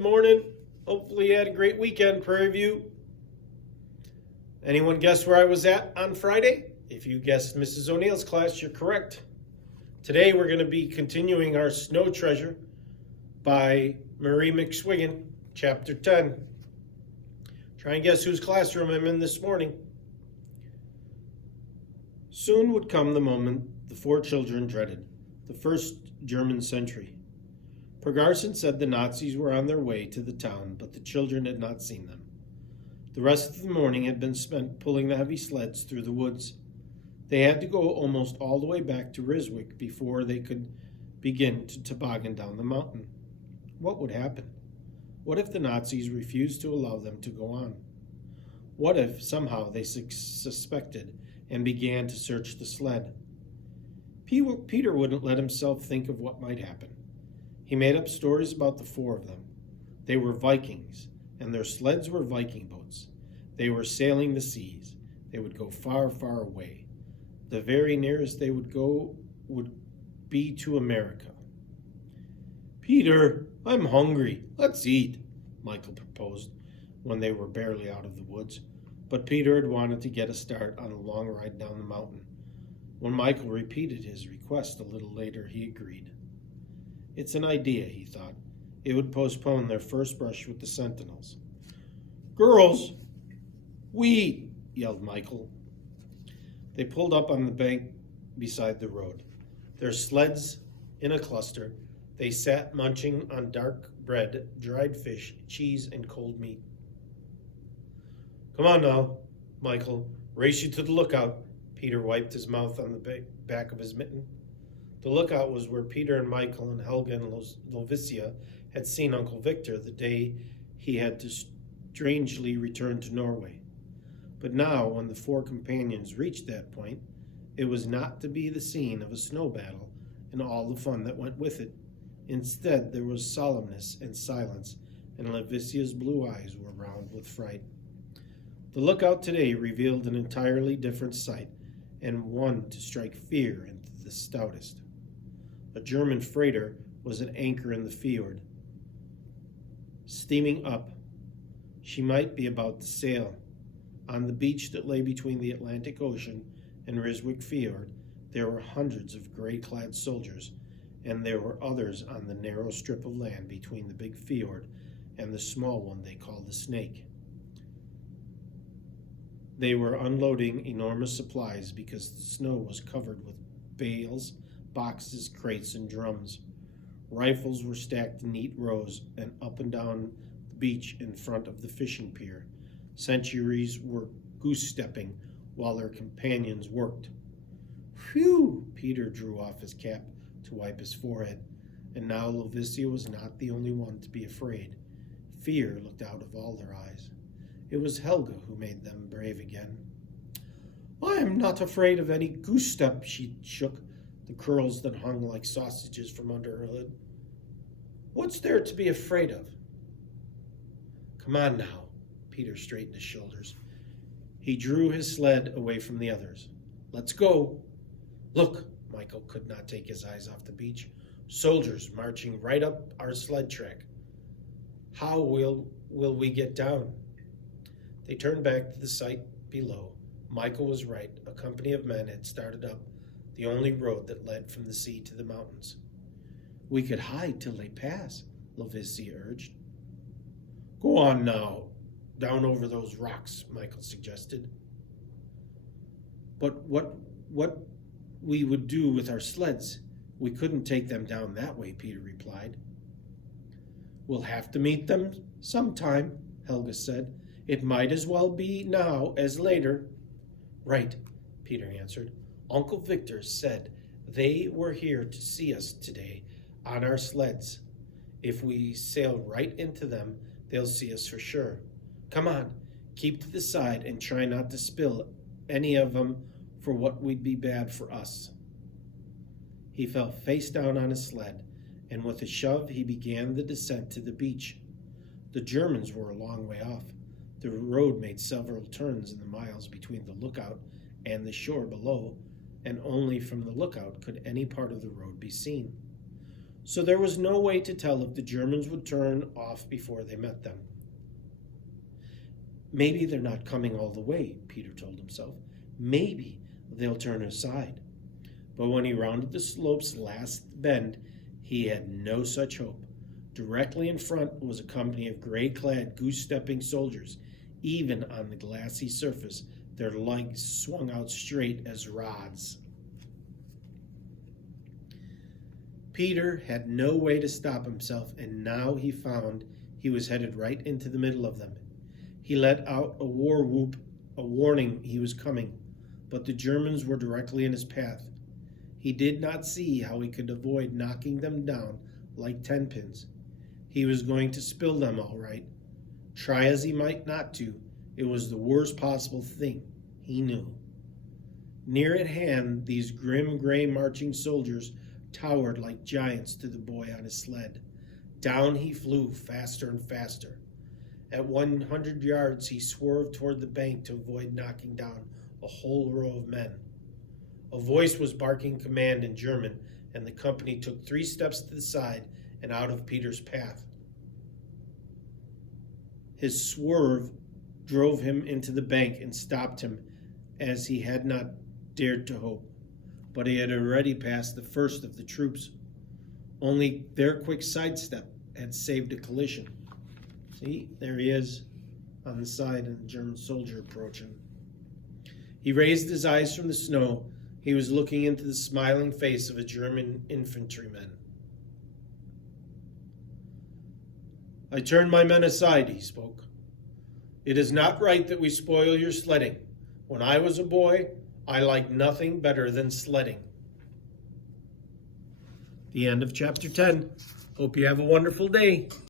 Good morning. Hopefully you had a great weekend, Prairie View. Anyone guess where I was at on Friday? If you guessed Mrs. O'Neill's class, you're correct. Today we're going to be continuing our Snow Treasure by Marie McSwiggan, Chapter 10. Try and guess whose classroom I'm in this morning. Soon would come the moment the four children dreaded, the first German sentry. Pergarson said the Nazis were on their way to the town, but the children had not seen them. The rest of the morning had been spent pulling the heavy sleds through the woods. They had to go almost all the way back to Ryswick before they could begin to toboggan down the mountain. What would happen? What if the Nazis refused to allow them to go on? What if somehow they suspected and began to search the sled? Peter wouldn't let himself think of what might happen. He made up stories about the four of them. They were Vikings, and their sleds were Viking boats. They were sailing the seas. They would go far, far away. The very nearest they would go would be to America. "Peter, I'm hungry. Let's eat," Michael proposed when they were barely out of the woods. But Peter had wanted to get a start on a long ride down the mountain. When Michael repeated his request a little later, he agreed. It's an idea, he thought. It would postpone their first brush with the Sentinels. "Girls, we eat," yelled Michael. They pulled up on the bank beside the road. Their sleds in a cluster, they sat munching on dark bread, dried fish, cheese, and cold meat. "Come on now, Michael. Race you to the lookout." Peter wiped his mouth on the back of his mitten. The lookout was where Peter and Michael and Helga and Lovisia had seen Uncle Victor the day he had to strangely return to Norway. But now, when the four companions reached that point, it was not to be the scene of a snow battle and all the fun that went with it. Instead, there was solemnness and silence, and Lovisia's blue eyes were round with fright. The lookout today revealed an entirely different sight, and one to strike fear into the stoutest. A German freighter was at anchor in the fjord, steaming up. She might be about to sail. On the beach that lay between the Atlantic Ocean and Ryswick Fjord, there were hundreds of gray-clad soldiers, and there were others on the narrow strip of land between the big fjord and the small one they called the Snake. They were unloading enormous supplies because the snow was covered with bales, boxes, crates, and drums. Rifles were stacked in neat rows and up and down the beach in front of the fishing pier. Sentries were goose-stepping while their companions worked. "Phew!" Peter drew off his cap to wipe his forehead, and now Lovisia was not the only one to be afraid. Fear looked out of all their eyes. It was Helga who made them brave again. "I am not afraid of any goose-step," she shook the curls that hung like sausages from under her hood. "What's there to be afraid of?" "Come on now." Peter straightened his shoulders. He drew his sled away from the others. "Let's go." "Look," Michael could not take his eyes off the beach. "Soldiers marching right up our sled track. How will we get down?" They turned back to the sight below. Michael was right. A company of men had started up the only road that led from the sea to the mountains. "We could hide till they pass," Lovisia urged. "Go on now, down over those rocks," Michael suggested. "But what we would do with our sleds? We couldn't take them down that way," Peter replied. "We'll have to meet them sometime," Helga said. "It might as well be now as later." "Right," Peter answered. "Uncle Victor said they were here to see us today on our sleds. If we sail right into them, they'll see us for sure. Come on, keep to the side and try not to spill any of them for what would be bad for us." He fell face down on his sled, and with a shove he began the descent to the beach. The Germans were a long way off. The road made several turns in the miles between the lookout and the shore below, and only from the lookout could any part of the road be seen. so there was no way to tell if the Germans would turn off before they met them. Maybe they're not coming all the way, Peter told himself. Maybe they'll turn aside. But when he rounded the slope's last bend, he had no such hope. Directly in front was a company of gray-clad, goose-stepping soldiers. Even on the glassy surface, their legs swung out straight as rods. Peter had no way to stop himself, and now he found he was headed right into the middle of them. He let out a war whoop, a warning he was coming, but the Germans were directly in his path. He did not see how he could avoid knocking them down like 10 pins. He was going to spill them all right. Try as he might not to, it was the worst possible thing, he knew. Near at hand, these grim gray marching soldiers towered like giants to the boy on his sled. Down he flew faster and faster. At 100 yards, he swerved toward the bank to avoid knocking down a whole row of men. A voice was barking command in German, and the company took 3 steps to the side and out of Peter's path. His swerve drove him into the bank and stopped him as he had not dared to hope. But he had already passed the first of the troops. Only their quick sidestep had saved a collision. See, there he is on the side of the German soldier approaching. He raised his eyes from the snow. He was looking into the smiling face of a German infantryman. I turned my men aside, he spoke. It is not right that we spoil your sledding. When I was a boy, I liked nothing better than sledding. The end of chapter 10. Hope you have a wonderful day.